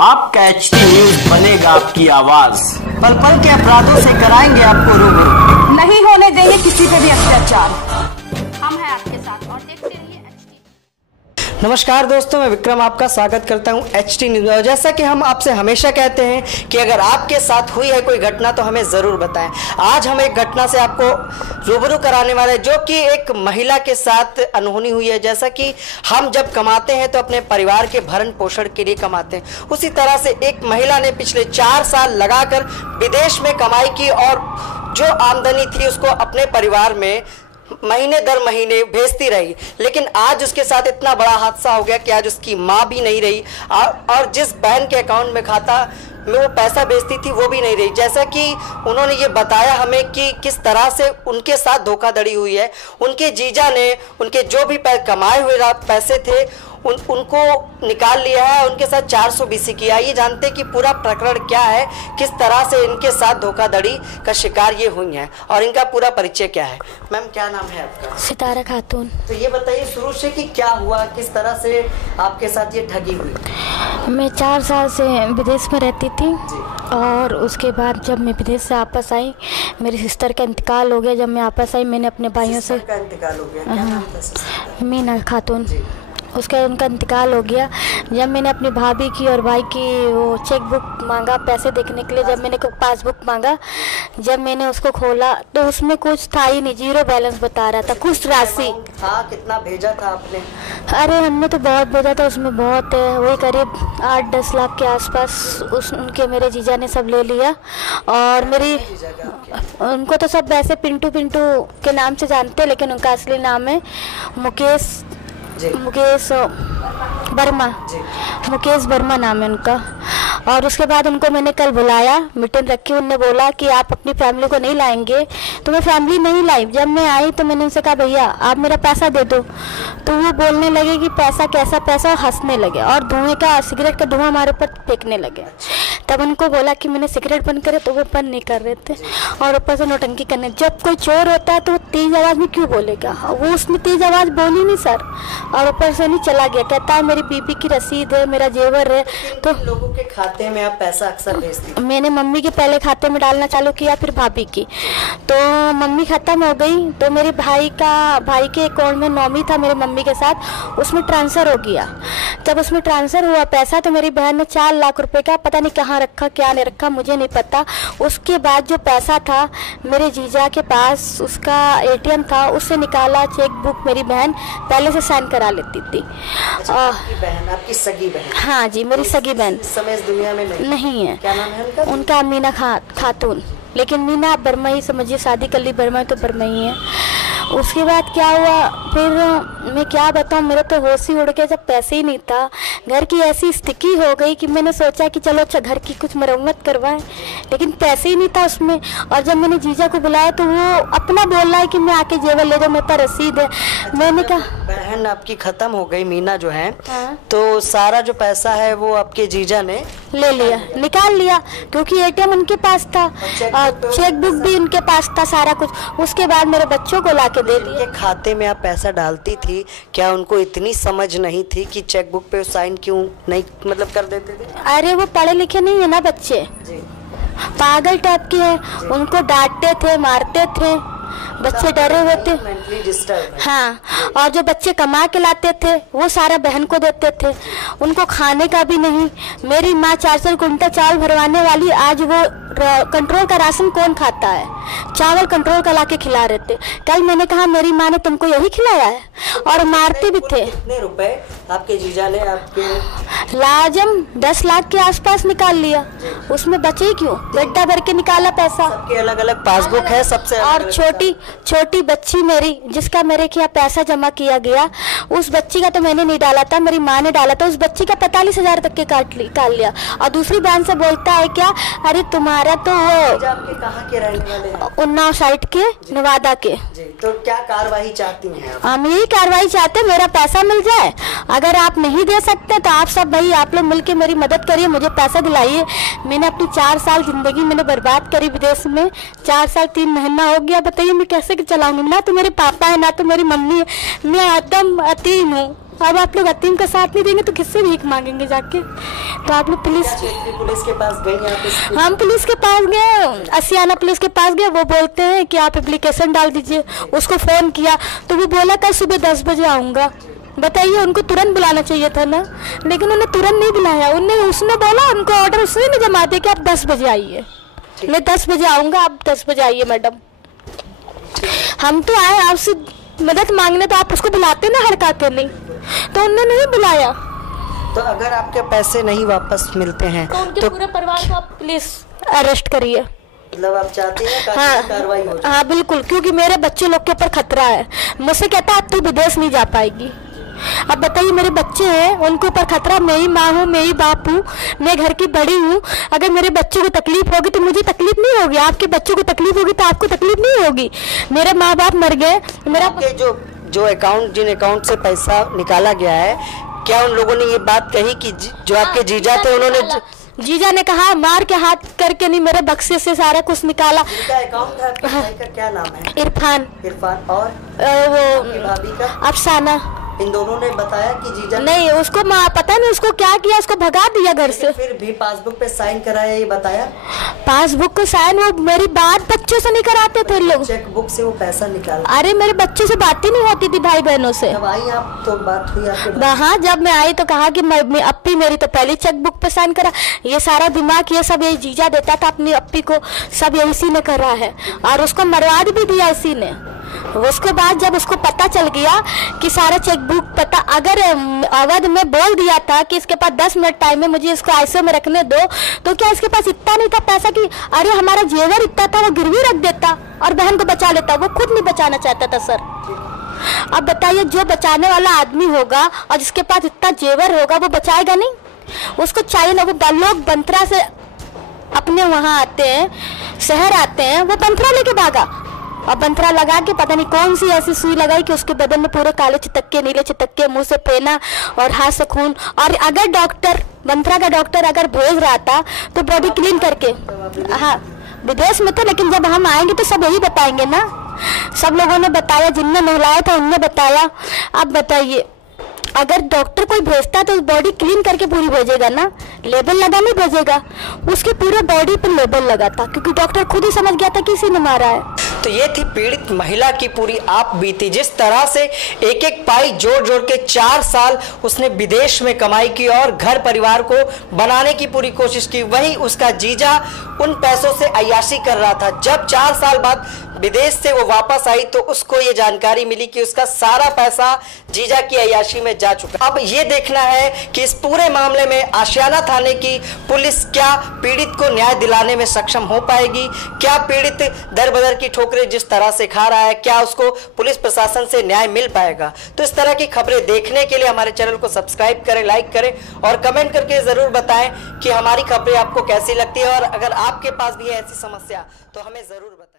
आपका HT news बनेगा आपकी आवाज। पल पल के अपराधों से कराएंगे आपको रूबरू। नहीं होने देंगे किसी पे भी अत्याचार। हम हैं आपके साथ और देखते रहिए एचटी। नमस्कार दोस्तों, मैं विक्रम आपका स्वागत करता हूं एचटी न्यूज में। जैसा कि हम आपसे हमेशा कहते हैं कि अगर आपके साथ हुई है कोई घटना तो हमें ज़रूर बताएं। आज हम एक घटना से आपको रूबरू कराने वाले हैं जो कि एक महिला के साथ अनहोनी हुई है। जैसा कि हम जब कमाते हैं तो अपने परिवार के भरण पोषण के लिए कमाते हैं, उसी तरह से एक महिला ने पिछले 4 साल लगाकर विदेश में कमाई की और जो आमदनी थी उसको अपने परिवार में महीने दर महीने भेजती रही। लेकिन आज उसके साथ इतना बड़ा हादसा हो गया कि आज उसकी माँ भी नहीं रही और जिस बहन के अकाउंट में खाता में वो पैसा भेजती थी वो भी नहीं रही। जैसा कि उन्होंने ये बताया हमें कि किस तरह से उनके साथ धोखाधड़ी हुई है। उनके जीजा ने उनके जो भी कमाए हुए पैसे थे उनको निकाल लिया है, उनके साथ 420 किया। ये जानते कि पूरा प्रकरण क्या है, किस तरह से इनके साथ धोखाधड़ी का शिकार ये हुई हैं और इनका पूरा परिचय क्या है। मैम, क्या नाम है आपका? सितारा खातून। तो ये बताइए शुरू से कि क्या हुआ, किस तरह से आपके साथ ये ठगी हुई? मैं 4 साल से विदेश में रहती थी और उसके बाद जब मैं विदेश से वापस आई, मेरी सिस्टर का इंतकाल हो गया। जब मैं वापस आई मैंने अपने भाइयों से इंतकाल हो गया। क्या नाम था सिस्टर? मीना खातून। उनका इंतकाल हो गया। जब मैंने अपनी भाभी की और भाई की वो चेक बुक मांगा पैसे देखने के लिए, जब मैंने पासबुक मांगा, जब मैंने उसको खोला तो उसमें कुछ था ही नहीं, 0 बैलेंस बता रहा था। कुछ राशि था, कितना भेजा था आपने? अरे हमने तो बहुत भेजा था, उसमें बहुत है, वही करीब 8-10 लाख के आसपास उनके मेरे जीजा ने सब ले लिया। और मेरी उनको तो सब वैसे पिंटू के नाम से जानते हैं, लेकिन उनका असली नाम है मुकेश वर्मा नाम है उनका। और उसके बाद उनको मैंने कल बुलाया, मीटिंग रखी। उनने बोला कि आप अपनी फैमिली को नहीं लाएंगे, तो मैं फैमिली नहीं लाई। जब मैं आई तो मैंने उनसे कहा भैया आप मेरा पैसा दे दो, तो वो बोलने लगे कि पैसा कैसा पैसा, और हंसने लगे और धुएं का सिगरेट का धुआं हमारे ऊपर फेंकने लगे। तब उनको बोला कि मैंने सिगरेट बंद करे तो वो बंद नहीं कर रहे थे और ऊपर से नौटंकी करने। जब कोई चोर होता है तो वो तेज आवाज़ में क्यों बोलेगा, वो उसने तेज आवाज़ बोली नहीं सर, और ऊपर से नहीं चला गया। कहता है मेरी बीबी की रसीद है, मेरा जेवर है। तो लोगों के खाते में आप पैसा अक्सर भेजती? मैंने मम्मी के पहले खाते में डालना चालू किया, फिर भाभी की। तो मम्मी खत्म हो गई तो मेरे भाई के अकाउंट में नॉमी था मेरे मम्मी के साथ, उसमें ट्रांसफ़र हो गया। जब उसमें ट्रांसफ़र हुआ पैसा तो मेरी बहन ने 4 लाख रुपए का पता नहीं कहाँ रखा, क्या नहीं रखा, मुझे नहीं पता। उसके बाद जो पैसा था मेरे जीजा के पास, उसका ATM था, उससे निकाला चेक बुक। मेरी बहन पहले से साइन करा लेती थी। आपकी सगी बहन? हाँ जी, मेरी सगी बहन। इस समय इस दुनिया में नहीं है। क्या नाम है उनका? मीना खातून। लेकिन मीना आप बर्मा ही समझिए, शादी कर ली बर्मा तो बर्मा ही है। उसके बाद क्या हुआ फिर मैं क्या बताऊँ, मेरे तो होश ही उड़ गया। जब पैसे ही नहीं था, घर की ऐसी स्थिति हो गई कि मैंने सोचा कि चलो अच्छा घर की कुछ मरम्मत करवाएं, लेकिन पैसे ही नहीं था उसमें। और जब मैंने जीजा को बुलाया तो वो अपना बोल रहा है कि मैं आके जेवर ले जाऊँ, मेरे पास रसीद है। मैंने कहा बहन आपकी खत्म हो गई मीना जो है। हाँ? तो सारा जो पैसा है वो आपके जीजा ने ले लिया, निकाल लिया, क्योंकि ATM उनके पास था और चेक बुक भी उनके पास था, सारा कुछ। उसके बाद मेरे बच्चों को लाके दे दिया। खाते में आप पैसा डालती थी, क्या उनको इतनी समझ नहीं थी कि चेक बुक पे साइन क्यों नहीं मतलब कर देते थे? अरे वो पढ़े लिखे नहीं है ना बच्चे, पागल टाइप के हैं। उनको डांटते थे, मारते थे, बच्चे डरे हुए थे। हाँ, और जो बच्चे कमा के लाते थे वो सारा बहन को देते थे, उनको खाने का भी नहीं। मेरी माँ 4 कुंटल चावल भरवाने वाली, आज वो कंट्रोल का राशन कौन खाता है, चावल कंट्रोल का लाके खिला रहे थे। कल मैंने कहा मेरी माँ ने तुमको यही खिलाया है, और मारते भी थे। कितने रुपए आपके जीजा ने आपके? लाजम 10 लाख के आसपास निकाल लिया। उसमें बचे क्यों, गड्ढा भर के निकाला पैसा। सबके अलग अलग पासबुक है सबसे। और छोटी बच्ची मेरी, जिसका मेरे के यहाँ पैसा जमा किया गया, उस बच्ची का तो मैंने नहीं डाला था, मेरी माँ ने डाला था। उस बच्ची का 45,000 तक के काट लिया। और दूसरी बहन से बोलता है क्या, अरे तुम्हारा तो वो कहाँ के रहने वाले हैं? उन्नाव साइड के, नवादा के। तो क्या कार्रवाई चाहती हैं? हम यही कार्रवाई चाहते, मेरा पैसा मिल जाए। अगर आप नहीं दे सकते तो आप सब भाई आप लोग मिलके मेरी मदद करिए, मुझे पैसा दिलाइए। मैंने अपनी 4 साल जिंदगी मैंने बर्बाद करी विदेश में। 4 साल 3 महीना हो गया, बताइए मैं कैसे चलाऊंगी। ना तो मेरे पापा है, ना तो मेरी मम्मी है, मैं एकदम अतीम हूँ। अब आप लोग यतीम का साथ नहीं देंगे तो किससे भीख मांगेंगे जाके? तो आप लोग पुलिस के पास गए आप? हम पुलिस के पास गए, असियाना पुलिस के पास गए। वो बोलते हैं कि आप एप्लीकेशन डाल दीजिए। उसको फ़ोन किया तो वो बोला कल सुबह 10 बजे आऊँगा। बताइए, उनको तुरंत बुलाना चाहिए था ना, लेकिन उन्हें तुरंत नहीं बुलाया। उसने बोला, उनको ऑर्डर उसने नहीं जमा दिया कि आप 10 बजे आइए। मैं 10 बजे आऊँगा, आप 10 बजे आइए मैडम। हम तो आए आपसे मदद मांगने, तो आप उसको बुलाते ना, हड़का कर नहीं, तो उन्होंने नहीं बुलाया। तो अगर आपके पैसे नहीं वापस मिलते हैं तो पूरे परिवार को आप पुलिस अरेस्ट करिए। मतलब आप चाहते हैं कानूनी कार्रवाई हो जाए? हाँ बिल्कुल, क्योंकि मेरे बच्चे लोग के ऊपर खतरा है। मुझसे कहता है अब तू विदेश नहीं जा पाएगी। अब बताइए, मेरे बच्चे हैं, उनके ऊपर खतरा। मैं ही माँ हूँ, मैं ही बाप हूँ, मैं घर की बड़ी हूँ। अगर मेरे बच्चे को तकलीफ होगी तो मुझे तकलीफ नहीं होगी, आपके बच्चों को तकलीफ होगी तो आपको तकलीफ नहीं होगी। मेरे माँ बाप मर गए। मेरा जो अकाउंट, जिन अकाउंट से पैसा निकाला गया है, क्या उन लोगों ने ये बात कही कि जो आपके जीजा थे, उन्होंने जीजा ने कहा मार के हाथ करके नहीं, मेरे बक्से से सारा कुछ निकाला। अकाउंट है आपके भाई का क्या नाम है? इरफान। और वो भाभी का अफसाना। इन दोनों ने बताया कि जीजा नहीं, उसको पता नहीं उसको क्या किया, उसको भगा दिया घर से। फिर भी पासबुक पे साइन कराया, ये बताया? पासबुक को साइन वो मेरी बात बच्चों से नहीं कराते थे लोग, चेकबुक से वो पैसा निकाला। अरे मेरे बच्चे से बात ही नहीं होती थी भाई बहनों से। जब आई आप तो बात हुई आपके? हाँ, जब मैं आई तो कहा कि मैं अप्पी मेरी तो पहली चेकबुक पे साइन करा। ये सारा दिमाग ये सब यही जीजा देता था अपनी अप्पी को, सब यही इसी ने करा है, और उसको मरवा भी दिया इसी ने। उसके बाद जब उसको पता चल गया कि सारा चेकबुक पता, अगर अवध में बोल दिया था कि इसके पास 10 मिनट टाइम है, मुझे इसको आईसीयू में रखने दो, तो क्या इसके पास इतना नहीं था पैसा कि अरे हमारा जेवर इतना था, वो गिरवी रख देता और बहन को बचा लेता। वो खुद नहीं बचाना चाहता था सर। अब बताइए, जो बचाने वाला आदमी होगा और जिसके पास इतना जेवर होगा वो बचाएगा नहीं? उसको चाहिए ना। वो लोग बंतरा से अपने वहाँ आते हैं, शहर आते हैं, वो बंतरा लेके भागा और बंतरा लगा के पता नहीं कौन सी ऐसी सुई लगाई कि उसके बदन में पूरे काले चितक्के, नीले चितक्के, मुंह से पेना और हाथ से खून। और अगर डॉक्टर, बंतरा का डॉक्टर अगर भेज रहा था तो बॉडी क्लीन करके, हाँ विदेश में थे, लेकिन जब हम आएंगे तो सब यही बताएंगे ना। सब लोगों ने बताया, जिनने नहलाया था उनने बताया। अब बताइए, अगर डॉक्टर कोई भेजता तो बॉडी क्लीन करके पूरी भेजेगा ना, लेबल लगा नहीं भेजेगा। उसके पूरे बॉडी पर लेबल लगा था, क्योंकि डॉक्टर खुद ही समझ गया था कि इसी ने मारा है। तो ये थी पीड़ित महिला की पूरी आप बीती, जिस तरह से एक एक पाई जोड़ जोड़ के 4 साल उसने विदेश में कमाई की और घर परिवार को बनाने की पूरी कोशिश की। वहीं उसका जीजा उन पैसों से अय्याशी कर रहा था। जब 4 साल बाद विदेश से वो वापस आई तो उसको ये जानकारी मिली कि उसका सारा पैसा जीजा की अय्याशी में जा चुका। अब ये देखना है कि इस पूरे मामले में आशियाना थाने की पुलिस क्या पीड़ित को न्याय दिलाने में सक्षम हो पाएगी? क्या पीड़ित दर बदर की ठोकरें जिस तरह से खा रहा है, क्या उसको पुलिस प्रशासन से न्याय मिल पाएगा? तो इस तरह की खबरें देखने के लिए हमारे चैनल को सब्सक्राइब करें, लाइक करें और कमेंट करके जरूर बताएं कि हमारी खबरें आपको कैसी लगती है, और अगर आपके पास भी है ऐसी समस्या तो हमें जरूर बताएं।